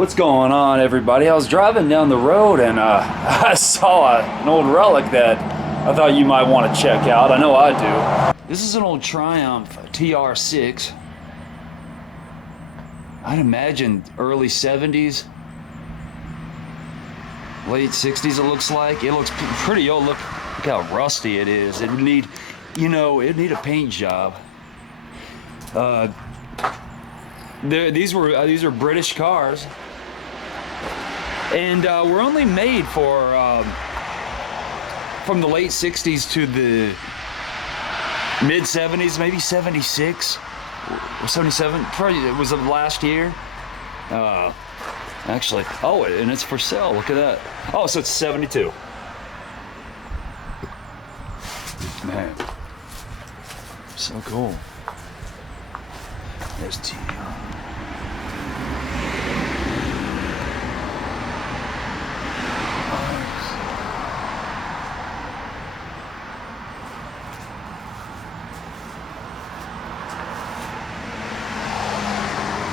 What's going on, everybody? I was driving down the road and I saw an old relic that I thought you might want to check out. I know I do. This is an old Triumph TR6. I'd imagine early 70s, late 60s it looks like. It looks pretty old. Look how rusty it is. It would need, it'd need a paint job. These are British cars, and were only made for from the late 60s to the mid 70s, maybe 76 or 77. Probably it was of last year. Actually, oh, and it's for sale. Look at that. Oh, so it's 72. Man, so cool. There's TR.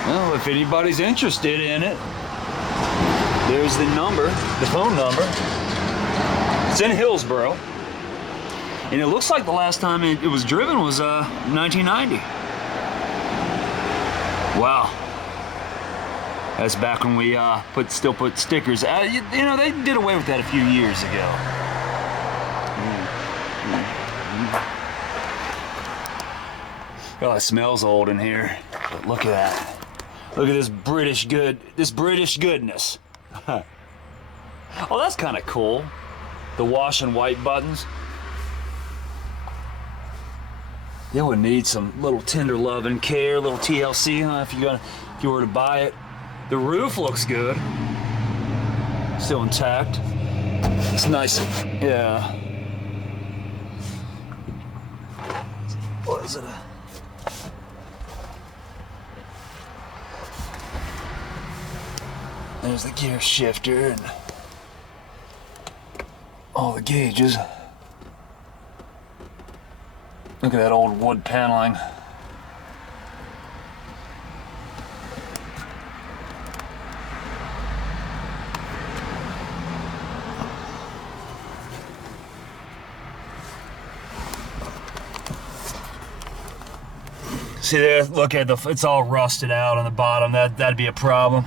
Well, if anybody's interested in it, there's the number, the phone number. It's in Hillsboro. And it looks like the last time it was driven was 1990. Wow. That's back when we still put stickers. They did away with that a few years ago. Oh, it smells old in here. But look at that. Look at this British goodness. Oh, that's kind of cool. The wash and white buttons. It would need some little tender love and care, little TLC, huh? If you were to buy it. The roof looks good. Still intact. It's nice. Yeah. What is it? There's the gear shifter and all the gauges. Look at that old wood paneling. See there, look at it's all rusted out on the bottom. That'd be a problem.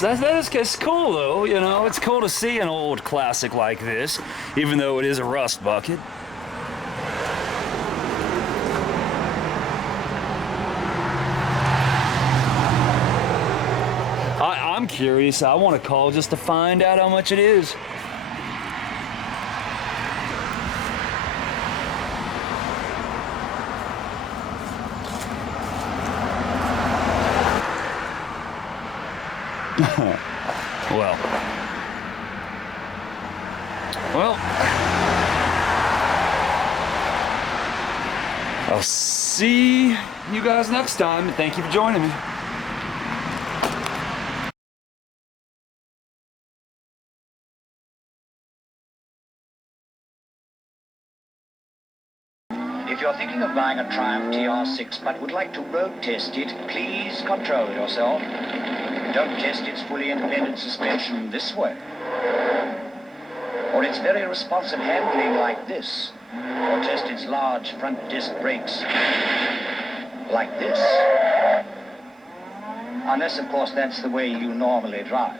That is cool though, it's cool to see an old classic like this, even though it is a rust bucket. I'm curious, I want to call just to find out how much it is. Well, I'll see you guys next time, and thank you for joining me. If you're thinking of buying a Triumph TR6 but would like to road test it, please control yourself. Don't test its fully independent suspension this way, or its very responsive handling like this, or test its large front disc brakes like this. Unless, of course, that's the way you normally drive.